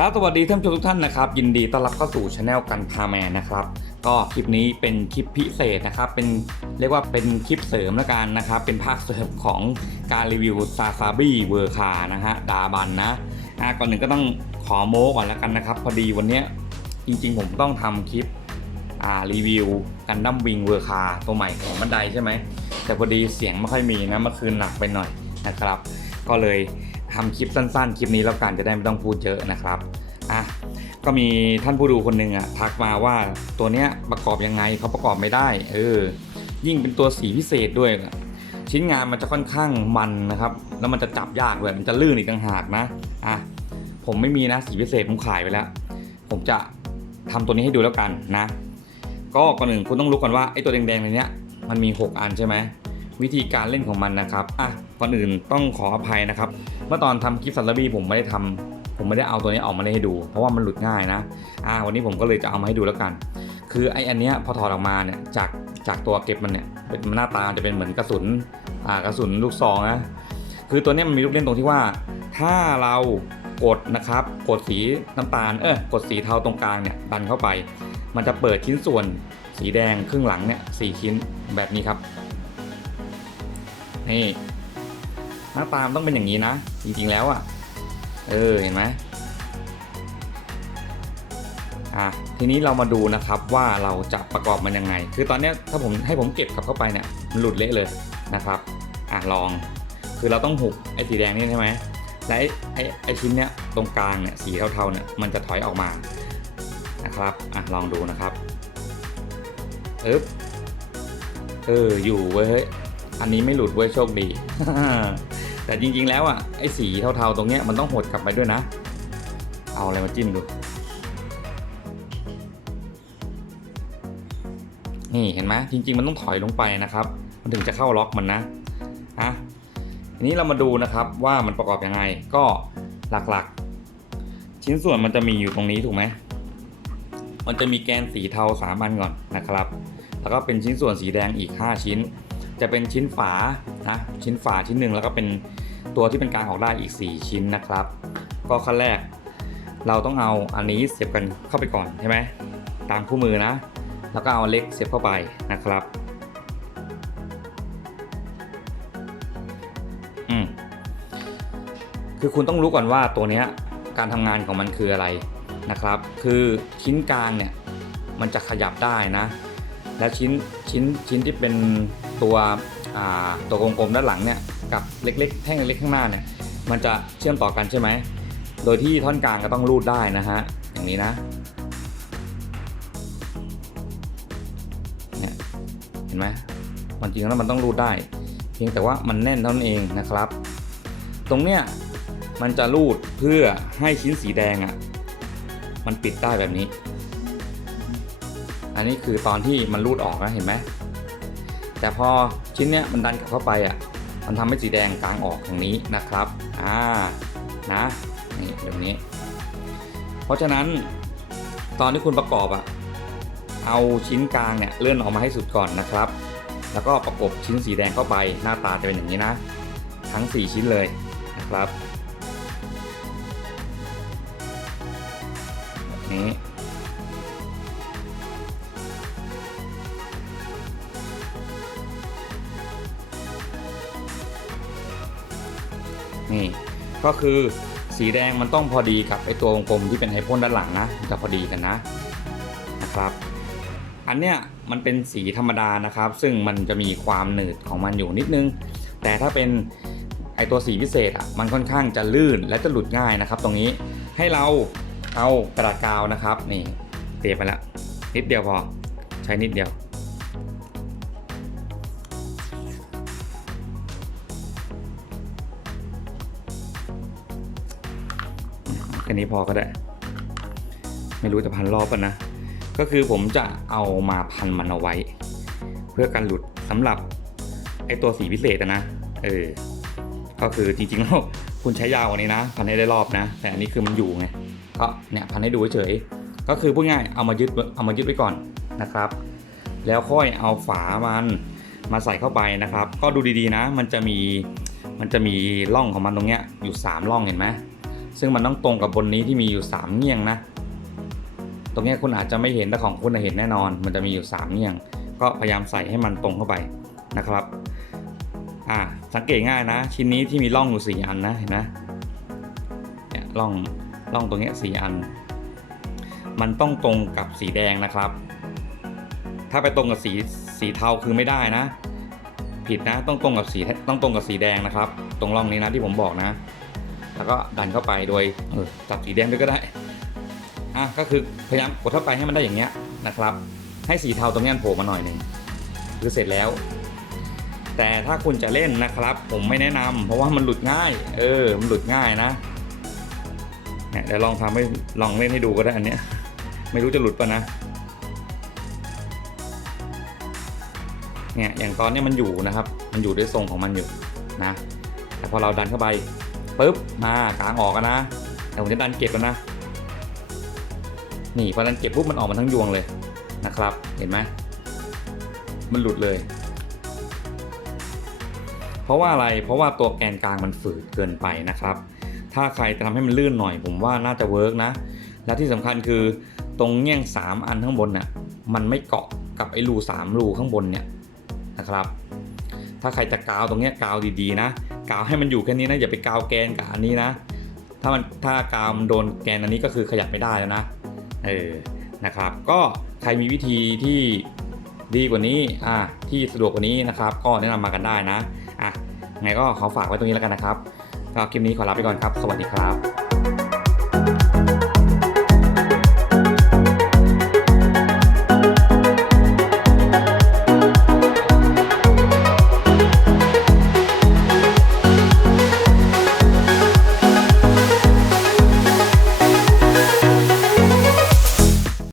ครับสวัสดีท่านผู้ชมทุกท่านนะครับ ยินดีต้อนรับเข้าสู่ช anel กันพาแมนนะครับ ก็คลิปนี้เป็นคลิปพิเศษนะครับ เป็นเรียกว่าเป็นคลิปเสริมแล้วกันนะครับ เป็นภาคเสริมของการรีวิวซาซาบี้เวอร์คานะฮะดาบันนะอะก่อนหนึ่งก็ต้องขอโม้ก่อนแล้วกันนะครับ พอดีวันนี้จริงๆ ผมต้องทำคลิปอ่ารีวิวกันดั้มวิงเวอร์คาตัวใหม่ของบันไดใช่ไหมแต่พอดีเสียงไม่ค่อยมีนะเมื่อคืนหนักไปหน่อยนะครับ ก็เลย ทำคลิปสั้นๆ คลิปนี้แล้วกันจะได้ไม่ต้องพูดเยอะนะครับอะก็มีท่านผู้ดูคนหนึ่งอะทักมาว่าตัวเนี้ยประกอบยังไงเขาประกอบไม่ได้ เออ ยิ่งเป็นตัวสีพิเศษด้วย ชิ้นงานมันจะค่อนข้างมันนะครับ แล้วมันจะจับยากด้วยมันจะลื่นอีกต่างหากนะอะผมไม่มีนะสีพิเศษผมขายไปแล้ว ผมจะทำตัวนี้ให้ดูแล้วกันนะ ก็ก่อนหนึ่งคุณต้องรู้ก่อนว่าไอ้ตัวแดงๆในเนี้ยมันมี 6 อันใช่ไหม วิธีการเล่นของมันนะครับอะก่อนอื่นต้องขออภัยนะครับ เมื่อตอนทำคลิปซัลลบีผมไม่ได้ทำผมไม่ได้เอาตัวนี้ออกมาเล่นให้ดู เพราะว่ามันหลุดง่ายนะอ่าวันนี้ผมก็เลยจะเอามาให้ดูแล้วกัน คือไออันเนี้ยพอถอดออกมาเนี่ยจากจากตัวเก็บมันเนี่ยเป็นหน้าตาจะเป็นเหมือนกระสุนอ่ากระสุนลูกซองนะคือตัวนี้มันมีลูกเล่นตรงที่ว่า ถ้าเรากดนะครับ กดสีน้ำตาลเออกดสีเทาตรงกลางเนี่ยดันเข้าไป มันจะเปิดชิ้นส่วนสีแดงครึ่งหลังเนี่ยสี่ชิ้นแบบนี้ครับ นี่หน้าตามต้องเป็นอย่างนี้นะ จริงๆแล้วอะ่ะ เออเห็นไหมอะทีนี้เรามาดูนะครับว่าเราจะประกอบมันยังไง คือตอนนี้ถ้าผมให้ผมเก็บกลับเข้าไปเนี่ยมันหลุดเละเลยนะครับอะลองคือเราต้องหุบไอ้สีแดงนี่ใช่ไหมและไอ้ไอ้ไอชิ้นเนี้ยตรงกลางเนี่ยสีเทาๆเนี่ยมันจะถอยออกมานะครับอะลองดูนะครับเอ๊บเอออยู่เว้ย อันนี้ไม่หลุดเว้ยโชคดี แต่จริงๆแล้วอะไอ้สีเทาๆตรงเนี้ยมันต้องหดกลับไปด้วยนะ เอาอะไรมาจิ้มดู นี่เห็นไหมจริง ๆ มันต้องถอยลงไปนะครับ มันถึงจะเข้าล็อกมันนะอะทีนี้เรามาดูนะครับว่ามันประกอบยังไงก็หลักๆ ชิ้นส่วนมันจะมีอยู่ตรงนี้ถูกไหมมันจะมีแกนสีเทาสามอันก่อนนะครับ แล้วก็เป็นชิ้นส่วนสีแดงอีก 5 ชิ้น จะเป็นชิ้นฝานะชิ้นฝาชิ้นหนึ่งแล้วก็เป็นตัวที่เป็นกลางออกได้อีก 4 ชิ้นนะครับ ก็ขั้นแรก เราต้องเอาอันนี้เสียบกันเข้าไปก่อนใช่ไหมตามคู่มือนะ แล้วก็เอาเล็กเสียบเข้าไปนะครับอืมคือคุณต้องรู้ก่อนว่าตัวเนี้ยการทำงานของมันคืออะไรนะครับ คือชิ้นกลางเนี่ยมันจะขยับได้นะ แล้วชิ้นชิ้นชิ้นที่เป็นตัวตัวกลมๆด้านหลังเนี่ยกับเล็กๆ แท่งเล็กข้างหน้าเนี่ยมันจะเชื่อมต่อกันใช่ไหม โดยที่ท่อนกลางก็ต้องรูดได้นะฮะอย่างนี้นะเนี่ยเห็นไหมมันจริงแล้วมันต้องรูดได้ เพียงแต่ว่ามันแน่นเท่านั้นเองนะครับ ตรงเนี้ยมันจะรูดเพื่อให้ชิ้นสีแดงอะ่ะมันปิดได้แบบนี้ อันนี้คือตอนที่มันรูดออกนะเห็นไหมแต่พอชิ้นเนี้ยมันดันกลับเข้าไปอะมันทำให้สีแดงกลางออกอย่างนี้นะครับอ่านะนี่แบบนี้ เพราะฉะนั้นตอนที่คุณประกอบอะเอาชิ้นกลางเนี่ยเลื่อนออกมาให้สุดก่อนนะครับ แล้วก็ประกบชิ้นสีแดงเข้าไปหน้าตาจะเป็นอย่างนี้นะ ทั้ง 4 ชิ้นเลยนะครับแบบนี้ นี่ก็คือสีแดงมันต้องพอดีกับไอตัววงกลมที่เป็นไอพ่นด้านหลังนะมันจะพอดีกันนะนะครับ อันเนี้ยมันเป็นสีธรรมดานะครับ ซึ่งมันจะมีความหนืดของมันอยู่นิดนึง แต่ถ้าเป็นไอตัวสีพิเศษอะมันค่อนข้างจะลื่นและจะหลุดง่ายนะครับ ตรงนี้ให้เราเอากระดาษกาวนะครับนี่เตียไปแล้วนิดเดียวพอใช้นิดเดียว แค่นี้พอก็ได้ ไม่รู้จะพันรอบกันนะ ก็คือผมจะเอามาพันมันเอาไว้ เพื่อกันหลุดสำหรับไอตัวสีพิเศษนะเออก็คือจริงๆแล้วคุณใช้ยาวกว่านี้นะ พันให้ได้รอบนะ แต่อันนี้คือมันอยู่ไงก็เนี่ยพันให้ดูเฉยก็คือพูดง่ายเอามายึดเอามายึดไว้ก่อนนะครับ แล้วค่อยเอาฝามันมาใส่เข้าไปนะครับ ก็ดูดีๆนะ มันจะมีมันจะมีร่องของมันตรงเนี้ยอยู่ 3 ร่องเห็นไหม ซึ่งมันต้องตรงกับบนนี้ที่มีอยู่ 3เงี่ยงนะ ตรงนี้คุณอาจจะไม่เห็นแต่ของคุณเห็นแน่นอน มันจะมีอยู่ 3เงี่ยง ก็พยายามใส่ให้มันตรงเข้าไปนะครับอ่าสังเกตง่ายนะ ชิ้นนี้ที่มีร่องอยู่สี่อันนะเห็นไหมเนี่ยร่องร่องตรงนี้สีอัน มันต้องตรงกับสีแดงนะครับ ถ้าไปตรงกับสีสีเทาคือไม่ได้นะ ผิดนะต้องตรงกับสีต้องตรงกับสีแดงนะครับ ตรงร่องนี้นะที่ผมบอกนะ แล้วก็ดันเข้าไปโดยเออจับสีแดงด้วยก็ได้อะก็คือพยายามกดเข้าไปให้มันได้อย่างเงี้ยนะครับ ให้สีเทาตรงเนี้ยมันโผล่มาหน่อยหนึ่งคือเสร็จแล้ว แต่ถ้าคุณจะเล่นนะครับ ผมไม่แนะนำเพราะว่ามันหลุดง่าย เออ มันหลุดง่ายนะเนี่ยเดี๋ยวลองทำให้ลองเล่นให้ดูก็ได้อันเนี้ย ไม่รู้จะหลุดปะนะเนี่ยอย่างตอนเนี้ยมันอยู่นะครับ มันอยู่ด้วยทรงของมันอยู่นะ แต่พอเราดันเข้าไป ปุ๊บมากลางออกนะแต่ผมจะดันเก็บกันนะ นี่พอดันเก็บปุ๊บมันออกมาทั้งยวงเลยนะครับ เห็นไหมมันหลุดเลย เพราะว่าอะไรเพราะว่าตัวแกนกลางมันฝืดเกินไปนะครับ ถ้าใครจะทำให้มันลื่นหน่อย ผมว่าน่าจะเวิร์กนะ และที่สำคัญคือตรงแง่ง 3 อันข้างบนน่ะมันไม่เกาะกับไอ้รู3รูข้างบนเนี่ยนะครับ ถ้าใครจะกาวตรงเนี้ยกาวดีๆนะ กาวให้มันอยู่แค่นี้นะอย่าไปกาวแกนกับอันนี้นะ ถ้ามันถ้ากาวมันโดนแกนอันนี้ก็คือขยับไม่ได้แล้วนะเออนะครับ ก็ใครมีวิธีที่ดีกว่านี้อ่าที่สะดวกกว่านี้นะครับ ก็แนะนำมากันได้นะอะไงก็ขอฝากไว้ตรงนี้แล้วกันนะครับก็คลิปนี้ขอลาไปก่อนครับ สวัสดีครับ